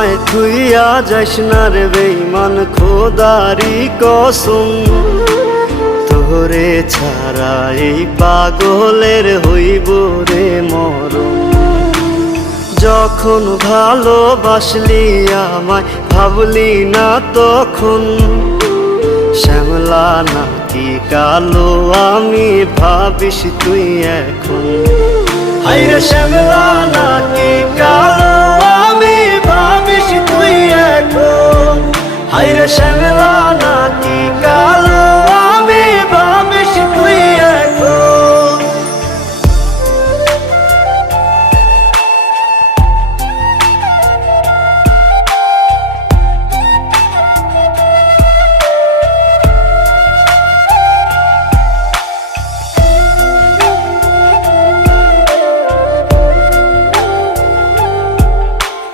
আমায় থুইয়া যাস না রে বেঈমান, খোদারি কসম। তোরে ছাড়া এই পাগলের হইব রে মরণ। যখন ভালোবাসলি আমায় ভাবলি না তখন, শ্যামলা নাকি কালো আমি ভাবিস তুই এখন। হায়রে শ্যামলা নাকি কালো